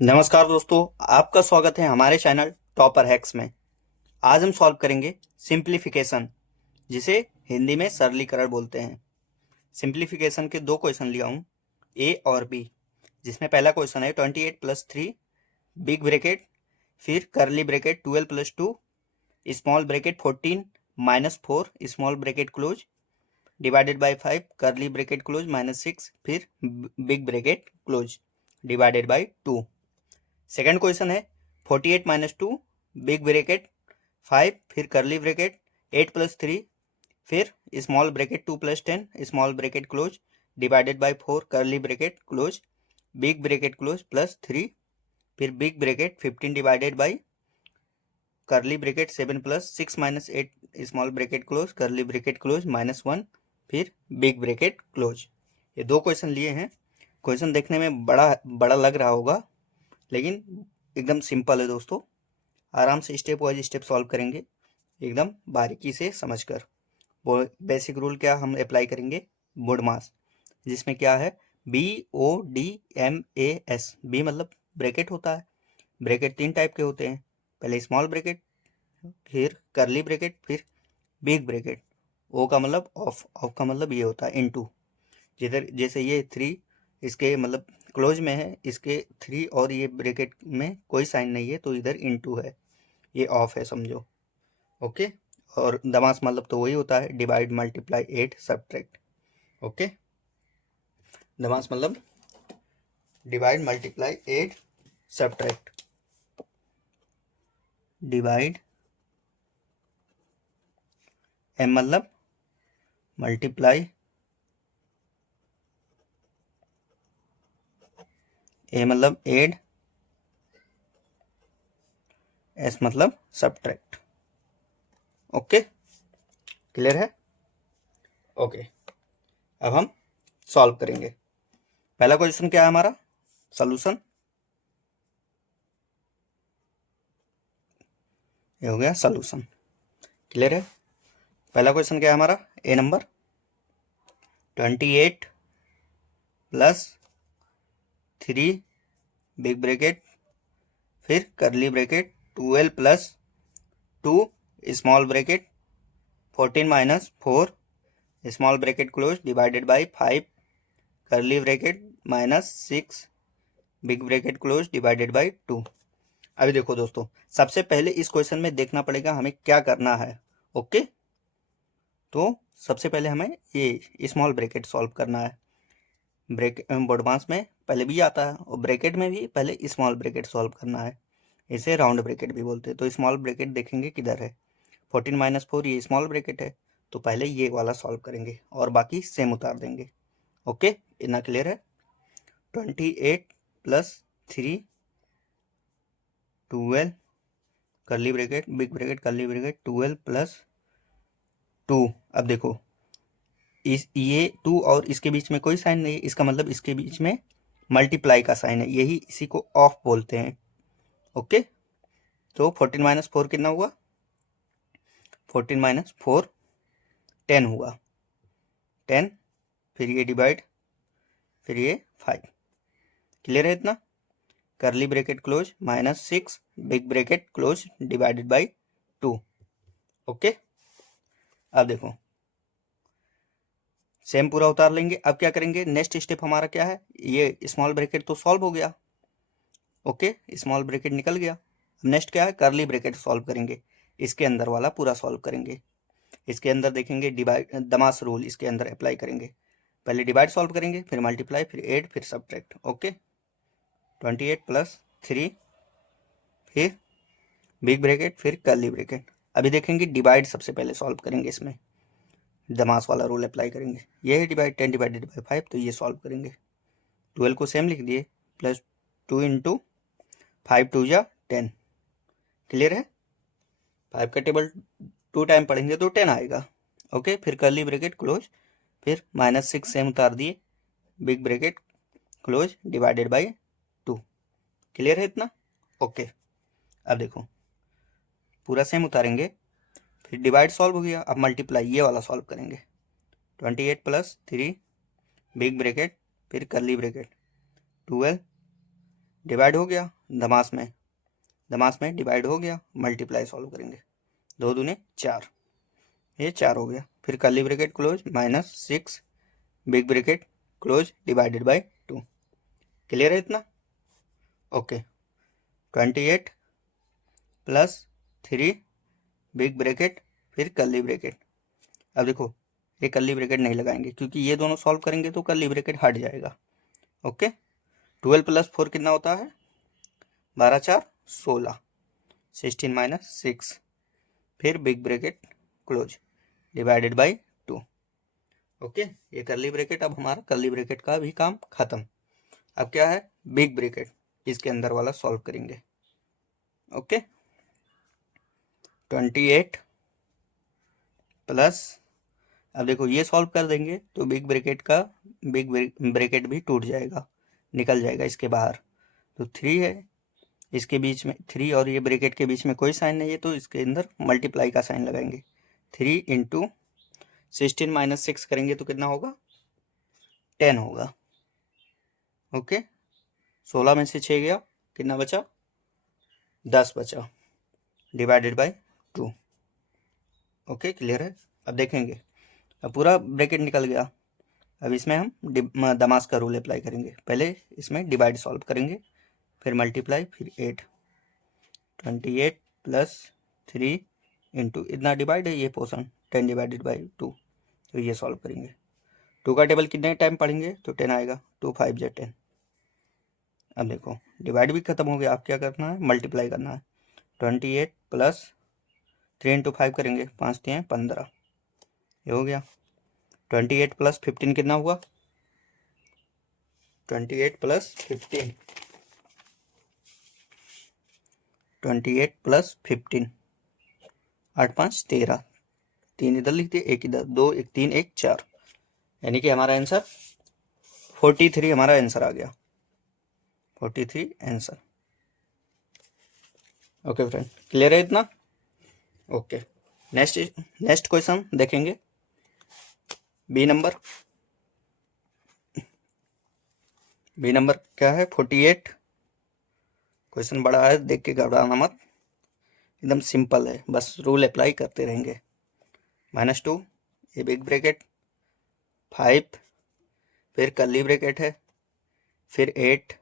नमस्कार दोस्तों, आपका स्वागत है हमारे चैनल टॉपर हैक्स में। आज हम सॉल्व करेंगे सिंप्लीफिकेशन, जिसे हिंदी में सरलीकरण बोलते हैं। सिंप्लीफिकेशन के दो क्वेश्चन लिया हूँ, ए और बी, जिसमें पहला क्वेश्चन है 28 + 3 बिग ब्रैकेट, फिर करली bracket 12 + 2 small bracket 14 - 4 small bracket close divided by 5 करली ब्रैकेट क्लोज -6 फिर big bracket close divided by 2। Second question है 48 - 2 बिग ब्रैकेट 5 फिर करली ब्रैकेट 8 + 3 फिर small bracket 2 + 10 small bracket close divided by 4 करली bracket close big bracket close +3 फिर big bracket 15 divided by करली bracket 7 + 6 - 8 small bracket close करली bracket close -1 फिर big bracket close. ये दो क्वेश्चन लिए हैं। क्वेश्चन देखने में बड़ा बड़ा लग रहा होगा, लेकिन एकदम सिंपल है दोस्तों। आराम से स्टेप वाइज स्टेप सॉल्व करेंगे, एकदम बारीकी से समझकर। वो बेसिक रूल क्या हम अप्लाई करेंगे, बोर्ड मास, जिसमें क्या है BODMAS। बी मतलब ब्रैकेट होता है। ब्रैकेट तीन टाइप के होते हैं, पहले स्मॉल ब्रैकेट, फिर करली ब्रैकेट, फिर बिग ब्रैकेट। ओ का मतलब ऑफ, ऑफ का मतलब ये होता है इनटू। जिधर जैसे ये 3 इसके मतलब क्लोज में है, इसके 3 और ये ब्रैकेट में कोई साइन नहीं है, तो इधर इनटू है, ये ऑफ है समझो। ओके। और दमास मतलब तो वही होता है divide multiply add subtract. Okay. DMAS मतलब divide multiply add subtract. Divide, M मतलब मल्टीप्लाई, ए मतलब एड, एस मतलब सब्ट्रैक्ट। ओके, क्लियर है? ओके, अब हम सॉल्व करेंगे। पहला क्वेश्चन क्या है हमारा, सॉल्यूशन। ये हो गया सॉल्यूशन, क्लियर है। पहला क्वेश्चन क्या है हमारा, ए नंबर 28 + 3 बिग ब्रैकेट फिर करली bracket 12 + 2 small bracket 14 - 4 small bracket close divided by 5 करली bracket -6 big bracket close divided by 2। अभी देखो दोस्तों, सबसे पहले इस क्वेश्चन में देखना पड़ेगा हमें क्या करना है। ओके, तो सबसे पहले हमें ये स्मॉल ब्रैकेट सॉल्व करना है। ब्रैकेट बोडमास में पहले भी आता है, और ब्रैकेट में भी पहले स्मॉल ब्रैकेट सॉल्व करना है। इसे राउंड ब्रैकेट भी बोलते हैं। तो स्मॉल ब्रैकेट देखेंगे किधर है, 14 - 4 ये स्मॉल ब्रैकेट है, तो पहले ये वाला सॉल्व करेंगे और बाकी सेम उतार देंगे। ओके, इतना क्लियर है। 28 + 3 12 करली ब्रैकेट बिग ब्रैकेट करली ब्रैकेट 12 + 2। अब देखो, इस ये 2 और इसके बीच में कोई साइन नहीं है, इसका मतलब इसके बीच में मल्टीप्लाई का साइन है, यही इसी को ऑफ बोलते हैं। ओके, तो 14 - 4 कितना हुआ, 14 - 4 10 हुआ, 10 फिर ये डिवाइड फिर ये 5। क्लियर है इतना। करली bracket close -6 big bracket close divided by 2। Okay, अब देखो सेम पूरा उतार लेंगे। अब क्या करेंगे, नेक्स्ट स्टेप हमारा क्या है, ये स्मॉल ब्रैकेट तो सॉल्व हो गया। ओके, स्मॉल ब्रैकेट निकल गया। अब नेक्स्ट क्या है, करली ब्रैकेट सॉल्व करेंगे, इसके अंदर वाला पूरा सॉल्व करेंगे। इसके अंदर देखेंगे डिवाइड दमास रूल इसके अंदर अप्लाई करेंगे। पहले डिवाइड सॉल्व करेंगे, फिर मल्टीप्लाई, फिर एड, फिर सब्ट्रैक्ट। ओके, 28 + 3 फिर बिग ब्रैकेट फिर कर्ली ब्रैकेट। अभी देखेंगे डिवाइड सबसे पहले सॉल्व करेंगे, इसमें दमास वाला रूल अप्लाई करेंगे। ये है डिवाइड 10 डिवाइडेड बाई 5, तो ये सॉल्व करेंगे। 12 को सेम लिख दिए, +2 × 5 2 जा 10। क्लियर है। 5 का टेबल 2 टाइम पढ़ेंगे तो 10 आएगा। ओके, फिर कर्ली ब्रैकेट क्लोज, फिर -6 सेम उतार दिए, big bracket close divided by 2। Clear है इतना। ओके, अब देखो पूरा सेम उतारेंगे, फिर डिवाइड सॉल्व हो गया। अब मल्टीप्लाई ये वाला सॉल्व करेंगे। 28 + 3 बिग ब्रैकेट फिर कर्ली ब्रैकेट 12 डिवाइड हो गया, दमास में डिवाइड हो गया, मल्टीप्लाई सॉल्व करेंगे, 2 दूने 4, ये 4 हो गया। फिर curly bracket close -6 big bracket close divided by 2। Clear है इतना? ओके। 28 प्लस 3 बिग ब्रैकेट फिर कर्ली ब्रैकेट। अब देखो ये कर्ली ब्रैकेट नहीं लगाएंगे क्योंकि ये दोनों सॉल्व करेंगे तो कर्ली ब्रैकेट हट जाएगा। ओके। 12 प्लस 4 कितना होता है? 12 4 16, 16 - 6 फिर big bracket close divided by 2। Okay, ये कर्ली ब्रैकेट, अब हमारा कर्ली ब्रैकेट का भी काम खत्म। अब क्या है? बिग ब्रैकेट, इसके अंदर वाला सॉल्व करेंगे। ओके, 28 प्लस, अब देखो ये सॉल्व कर देंगे तो बिग ब्रैकेट भी टूट जाएगा, निकल जाएगा इसके बाहर। तो 3 है, इसके बीच में 3 और ये ब्रैकेट के बीच में कोई साइन नहीं है तो इसके अंदर मल्टीप्लाई का साइन लगाएंगे। 3 इंटू 16 - 6 करेंगे तो कितना होगा? 10 होगा। ओके, 16 में से 6 गया, कितना बचा? 10 बचा, डिवाइडेड बाय 2। ओके, क्लियर है? अब देखेंगे, अब पूरा ब्रैकेट निकल गया। अब इसमें हम दमास का रूल अप्लाई करेंगे। पहले इसमें डिवाइड सॉल्व करेंगे, फिर मल्टीप्लाई, फिर 8। 28 प्लस 3 इंटू, इतना डिवाइड है ये पोर्शन, 10 डिवाइडेड बाई 2, तो ये सॉल्व करेंगे। 2 का टेबल कितने टाइम पढ़ेंगे तो 10 आएगा, 2 5 जा 10। अब देखो डिवाइड भी खत्म हो गया, आप क्या करना है? मल्टीप्लाई करना है। 28 प्लस 3 इंटू 5 करेंगे, 5 3 15, ये हो गया। 28 प्लस 15 कितना हुआ? 28 प्लस 15, 28 प्लस 15, 8 5 13, 3 इधर लिख दिए, 1 इधर, 2 1 3 1 4, यानी कि हमारा आंसर 43 हमारा आंसर आ गया, 43 आंसर। ओके फ्रेंड, क्लियर है इतना? ओके, नेक्स्ट क्वेश्चन देखेंगे। बी नंबर क्या है? 48। क्वेश्चन बड़ा है, देख के घबराना मत, एकदम सिंपल है, बस रूल अप्लाई करते रहेंगे। -2 ये बिग ब्रैकेट, 5 फिर कर्ली ब्रैकेट है, फिर 8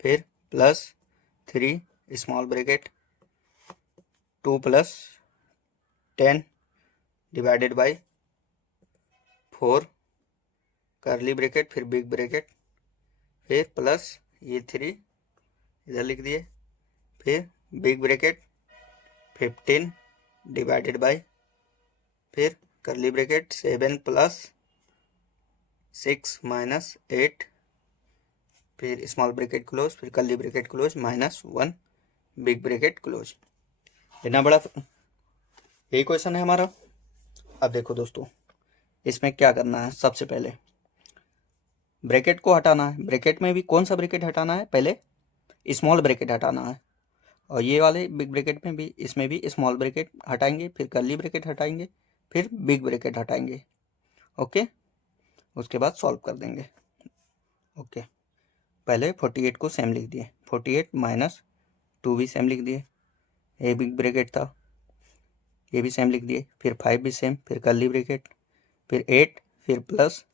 फिर plus 3 small bracket, 2 plus 10 divided by 4 curly bracket, फिर बिग ब्रैकेट, फिर प्लस ये 3 इधर लिख दिए, फिर बिग ब्रैकेट 15 डिवाइडेड बाय, फिर कर्ली ब्रैकेट 7 प्लस 6 माइनस 8, फिर स्मॉल ब्रैकेट क्लोज, फिर curly bracket close -1 big bracket close. इतना बड़ा यही क्वेश्चन है हमारा। अब देखो दोस्तों, इसमें क्या करना है? सबसे पहले ब्रैकेट को हटाना है। ब्रैकेट में भी कौन सा ब्रैकेट हटाना है? पहले स्मॉल ब्रैकेट हटाना है, और ये वाले बिग ब्रैकेट में भी, इसमें भी स्मॉल ब्रैकेट हटाएंगे, फिर कर्ली ब्रैकेट हटाएंगे, फिर बिग ब्रैकेट हटाएंगे। ओके, उसके बाद सॉल्व कर देंगे। ओके, पहले 48 को सेम लिख दिए, 48 माइनस 2 भी सेम लिख दिए, ये बिग ब्रैकेट था, ये भी सेम लिख दिए, फिर 5 भी सेम, फिर कर्ली ब्रैकेट, फिर 8, फिर प्लस।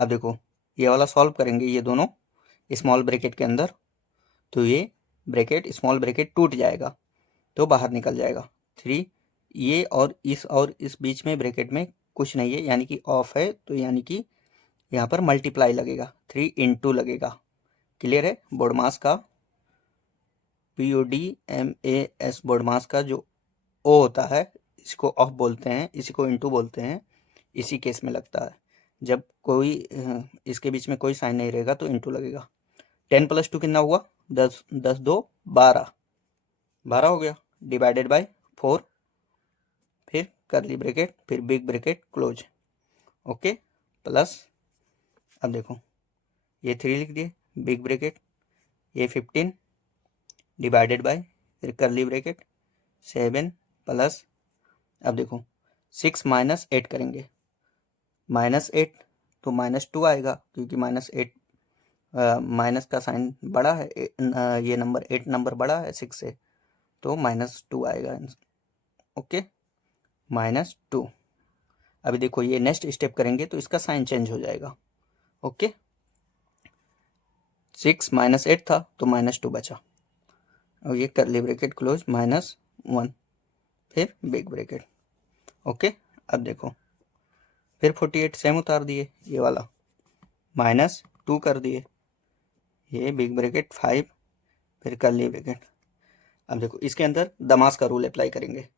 अब देखो ये वाला सॉल्व करेंगे, ये दोनों स्मॉल ब्रैकेट के अंदर, तो ये ब्रैकेट स्मॉल ब्रैकेट टूट जाएगा तो बाहर निकल जाएगा। 3 ये और इस बीच में ब्रैकेट में कुछ नहीं है, यानी कि ऑफ है, तो यानी कि यहाँ पर मल्टीप्लाई लगेगा, 3 इंटू लगेगा। क्लियर है? बोडमास का PODMAS बोडमास का जो ओ होता है, इसको ऑफ बोलते हैं, इसी को इंटू बोलते हैं, इसी केस में लगता है। जब कोई इसके बीच में कोई साइन नहीं रहेगा तो इंटू लगेगा। 10 प्लस 2 कितना हुआ? 10, 10 2 12, 12 हो गया, डिवाइडेड बाय 4, फिर कर्ली ब्रैकेट, फिर big bracket close. Okay, plus, अब देखो ये 3 लिख दिए, बिग ब्रैकेट, ये 15 डिवाइडेड बाय, फिर कर्ली ब्रैकेट 7 प्लस, अब देखो 6 माइनस 8 करेंगे, -8 तो -2 आएगा, क्योंकि -8 माइनस का साइन बड़ा है, ये नंबर 8 नंबर बड़ा है 6 से, तो -2 आएगा। ओके, -2। अभी देखो ये नेक्स्ट स्टेप करेंगे तो इसका साइन चेंज हो जाएगा। ओके, 6 -8 था तो -2 बचा, और ये कर्ली ब्रैकेट क्लोज -1, फिर बिग ब्रैकेट। ओके, अब देखो फिर 48 सेम उतार दिए, ये वाला -2 कर दिए, ये बिग ब्रैकेट 5, फिर कर्ली ब्रैकेट। अब देखो इसके अंदर दमास का रूल अप्लाई करेंगे,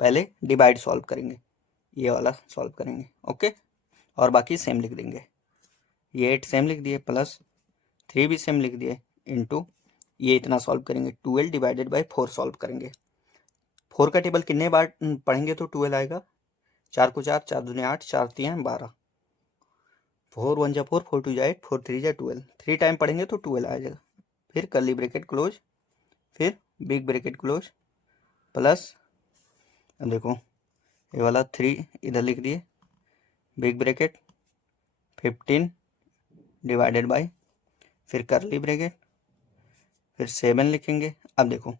पहले डिवाइड सॉल्व करेंगे, ये वाला सॉल्व करेंगे। ओके, और बाकी सेम लिख देंगे, ये 8 सेम लिख दिए, प्लस 3 भी सेम लिख दिए, इनटू ये इतना सॉल्व करेंगे, 12 डिवाइडेड बाय 4 सॉल्व करेंगे। 4 का टेबल कितने बार पढ़ेंगे तो 12 आएगा, 4 को 4, 4 दूनी 8, 4 3 12, 4 1 जा 4, 4 2 जा 8, 4 3 जा 12, 3 टाइम पढ़ेंगे तो 12 आ जाएगा। फिर कर्ली ब्रैकेट क्लोज, फिर बिग ब्रैकेट क्लोज, प्लस अब देखो ये वाला 3 इधर लिख दिए, बिग ब्रैकेट 15 डिवाइडेड बाय, फिर कर्ली ब्रैकेट, फिर 7 लिखेंगे। अब देखो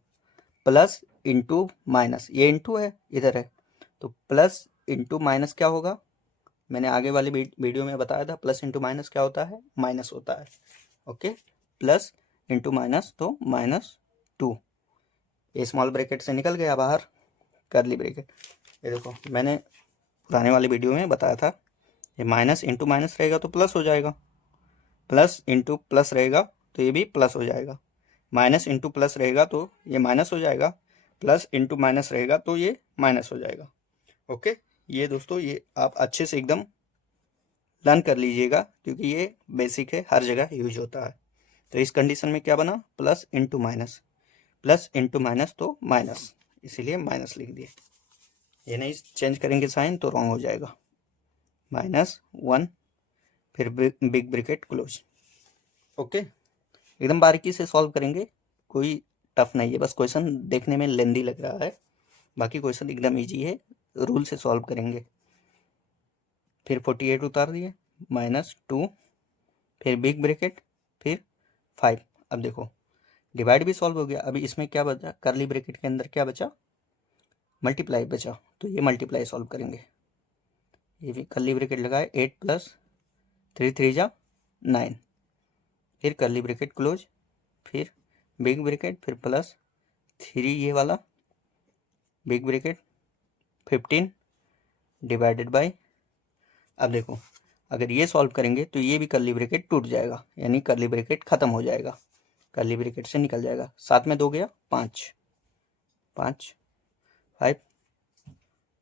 प्लस इंटू माइनस, ये इंटू है इधर है, तो प्लस इंटू माइनस क्या होगा, मैंने आगे वाली वीडियो में बताया था, प्लस इंटू माइनस क्या होता है, माइनस होता है। ओके, प्लस इंटू माइनस तो -2, ये स्मॉल ब्रैकेट से निकल गया बाहर, कर्ली ब्रैकेट। ये देखो मैंने पुराने वाली वीडियो में बताया था, ये माइनस इंटू माइनस रहेगा तो प्लस हो जाएगा, प्लस इंटू प्लस रहेगा तो ये भी प्लस हो जाएगा, माइनस इंटू प्लस रहेगा तो ये माइनस हो जाएगा, प्लस इंटू माइनस रहेगा तो ये माइनस हो जाएगा। ओके, ये दोस्तों ये आप अच्छे से एकदम लर्न कर लीजिएगा, क्योंकि ये बेसिक है, हर जगह यूज होता है। तो इस कंडीशन में क्या बना, plus into minus, plus into minus तो माइनस, इसीलिए माइनस लिख दिए। ये नहीं चेंज करेंगे साइन तो रॉन्ग हो जाएगा, -1, फिर बिग ब्रैकेट क्लोज। ओके, एकदम बारीकी से सॉल्व करेंगे, कोई टफ नहीं है, बस क्वेश्चन देखने में लेंदी लग रहा है, बाकी क्वेश्चन एकदम इजी है, रूल से सॉल्व करेंगे। फिर 48 उतार दिए, -2, फिर बिग ब्रैकेट, फिर 5। अब देखो डिवाइड भी सॉल्व हो गया, अभी इसमें क्या बचा, कर्ली ब्रैकेट के अंदर क्या बचा, मल्टीप्लाई बचा, तो ये मल्टीप्लाई सॉल्व करेंगे। ये भी कर्ली ब्रैकेट लगाए, 8 + 3 3 जा 9, फिर कर्ली ब्रैकेट क्लोज, फिर बिग ब्रैकेट, फिर +3 ये वाला बिग ब्रैकेट 15 डिवाइडेड बाय। अब देखो अगर ये सॉल्व करेंगे तो ये भी कर्ली ब्रैकेट टूट जाएगा, यानी कर्ली ब्रैकेट खत्म हो जाएगा, कर्ली ब्रैकेट से निकल जाएगा, 7 में 2 गया 5, 5 5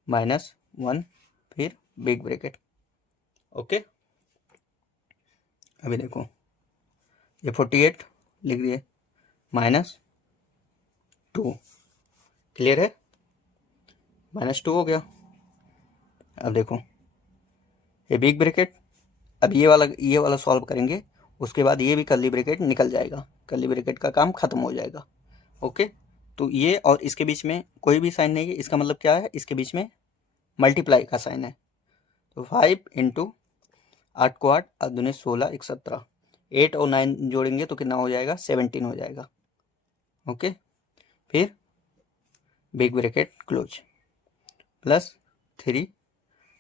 -1, फिर बिग ब्रैकेट। ओके, अभी देखो ये 48 लिख दिए, -2, क्लियर है, -2 हो गया। अब देखो ये बिग ब्रैकेट, अब ये वाला सॉल्व करेंगे, उसके बाद ये भी कर्ली ब्रैकेट निकल जाएगा, कर्ली ब्रैकेट का काम खत्म हो जाएगा। ओके, तो ये और इसके बीच में कोई भी साइन नहीं है, इसका मतलब क्या है, इसके बीच में मल्टीप्लाई का साइन है, तो 5 × 8 को 8, 8 दूनी 16, 1 17, 8 और 9 जोड़ेंगे तो कितना हो जाएगा, 17 हो जाएगा। ओके, फिर बिग ब्रैकेट क्लोज, +3।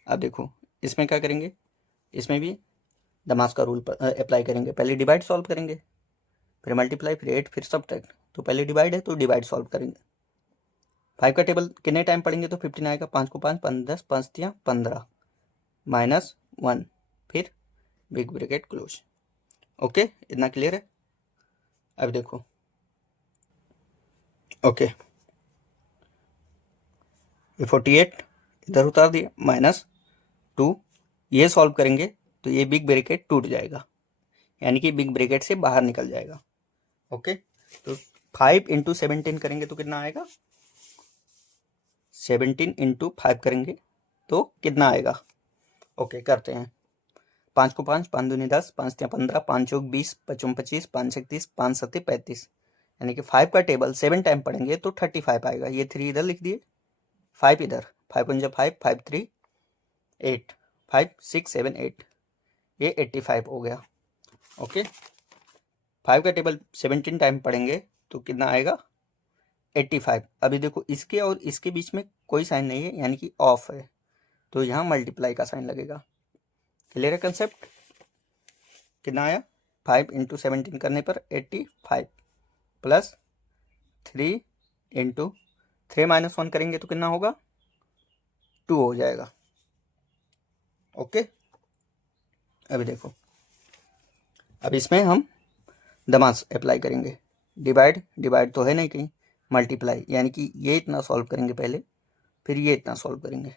अब देखो इसमें क्या करेंगे, इसमें भी दमास का रूल अप्लाई करेंगे, पहले डिवाइड सॉल्व करेंगे, फिर मल्टीप्लाई, फिर 8, फिर सब्ट्रैक्ट। तो पहले डिवाइड है तो डिवाइड सॉल्व करेंगे। 5 का टेबल कितने टाइम पढ़ेंगे तो 15 आएगा, 5 को 5, 5 10, 5 3 15, -1, फिर बिग ब्रैकेट क्लोज। ओके, इतना क्लियर है। अब देखो ओके, ये 48 इधर उतार दिया, -2, ये सॉल्व करेंगे तो ये बिग ब्रैकेट टूट जाएगा, यानी कि बिग ब्रैकेट से बाहर निकल जाएगा। ओके, तो 5 × 17 करेंगे तो कितना आएगा, 17 × 5 करेंगे तो कितना आएगा। ओके, करते हैं, 5 को 5, 5 दूनी 10, 5 3 15, 5 चौक 20, 5 25, 5 6 30, 5 7 35, यानी कि 5 का टेबल 7 टाइम पढ़ेंगे तो 35 आएगा। ये 3 इधर लिख दिए, 5 इधर, 5 1 5, 5 3 8, 5 6 7 8, ये 85 हो गया। ओके, 5 का टेबल 17 टाइम पढ़ेंगे तो कितना आएगा 85। अभी देखो इसके और इसके बीच में कोई साइन नहीं है, यानी कि ऑफ है, तो यहाँ मल्टीप्लाई का साइन लगेगा। क्लियर है कंसेप्ट? कितना आया 5 इंटू 17 करने पर 85 प्लस 3 इंटू 3 माइनस 1 करेंगे तो कितना होगा 2 हो जाएगा। ओके, अभी देखो, अब इसमें हम दमास अप्लाई करेंगे। डिवाइड डिवाइड तो है नहीं कहीं, मल्टीप्लाई, यानी कि ये इतना सॉल्व करेंगे पहले, फिर ये इतना सॉल्व करेंगे,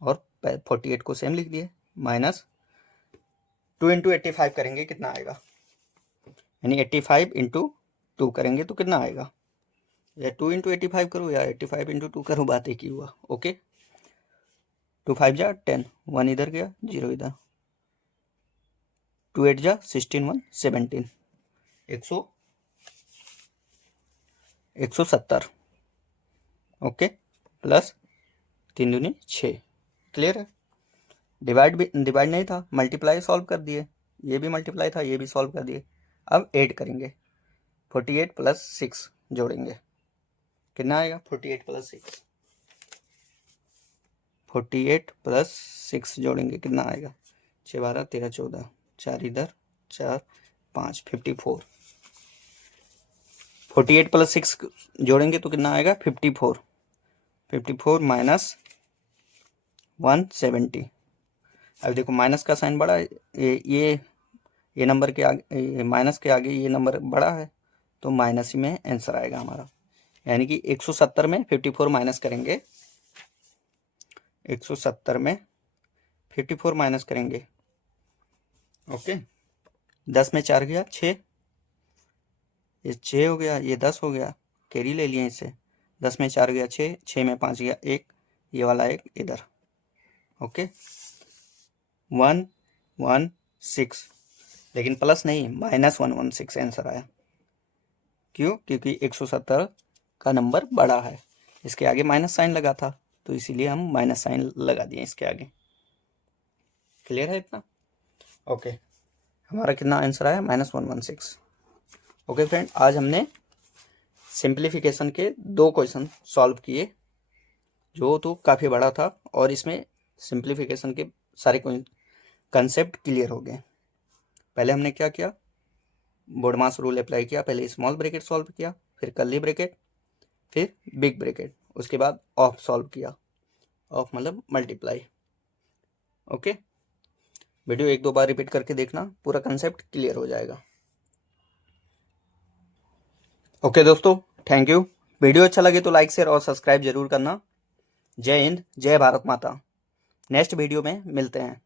और 48 को सेम लिख दिए, माइनस 2 इंटू 85 करेंगे कितना आएगा, यानी 85 इंटू 2 करेंगे तो कितना आएगा, या 2 इंटू 85 करो या 85 इंटू 2 करो, बात एक ही हुआ। ओके, 2 5 जा 10, 1 इधर गया 0 इधर, 2 8 जा 16 1 17, 170। ओके, प्लस 3 दूनी 6। क्लियर है? डिवाइड नहीं था, मल्टीप्लाई सॉल्व कर दिए, ये भी मल्टीप्लाई था, ये भी सॉल्व कर दिए। अब ऐड करेंगे, 48 प्लस 6 जोड़ेंगे, कितना आएगा 48 प्लस 6, 48 प्लस 6 जोड़ेंगे कितना आएगा, 6 12 13 14, 4 इधर 4 5 54। 48 प्लस 6 जोड़ेंगे तो कितना आएगा 54, 54 माइनस 170। अब देखो माइनस का साइन बड़ा है, ये नंबर के आगे, माइनस के आगे ये नंबर बड़ा है, तो माइनस ही में आंसर आएगा हमारा, यानी कि 170 में 54 माइनस करेंगे, 170 में 54 माइनस करेंगे। ओके, 10 में 4 गया 6, ये 6 हो गया, ये 10 हो गया, कैरी ले लिए इसे, 10 में 4 गया 6, 6 में 5 गया 1, ये वाला 1 इधर। ओके, 116, लेकिन प्लस नहीं, माइनस 116 आंसर आया। क्यों? क्योंकि 170 का नंबर बड़ा है, इसके आगे माइनस साइन लगा था, तो इसीलिए हम माइनस साइन लगा दिए इसके आगे। क्लियर है इतना? ओके, हमारा कितना आंसर आया -116। ओके फ्रेंड, आज हमने सिंप्लीफिकेशन के 2 क्वेश्चन सॉल्व किए, जो तो काफ़ी बड़ा था, और इसमें सिंप्लीफिकेशन के सारे कंसेप्ट क्लियर हो गए। पहले हमने क्या किया, बोडमास रूल अप्लाई किया, पहले स्मॉल ब्रैकेट सॉल्व किया, फिर कर्ली ब्रैकेट, फिर बिग ब्रैकेट, उसके बाद ऑफ सॉल्व किया, ऑफ मतलब मल्टीप्लाई। ओके, वीडियो 1-2 बार रिपीट करके देखना, पूरा कंसेप्ट क्लियर हो जाएगा। ओके दोस्तों, थैंक यू। वीडियो अच्छा लगे तो लाइक शेयर और सब्सक्राइब जरूर करना। जय हिंद, जय भारत माता। नेक्स्ट वीडियो में मिलते हैं।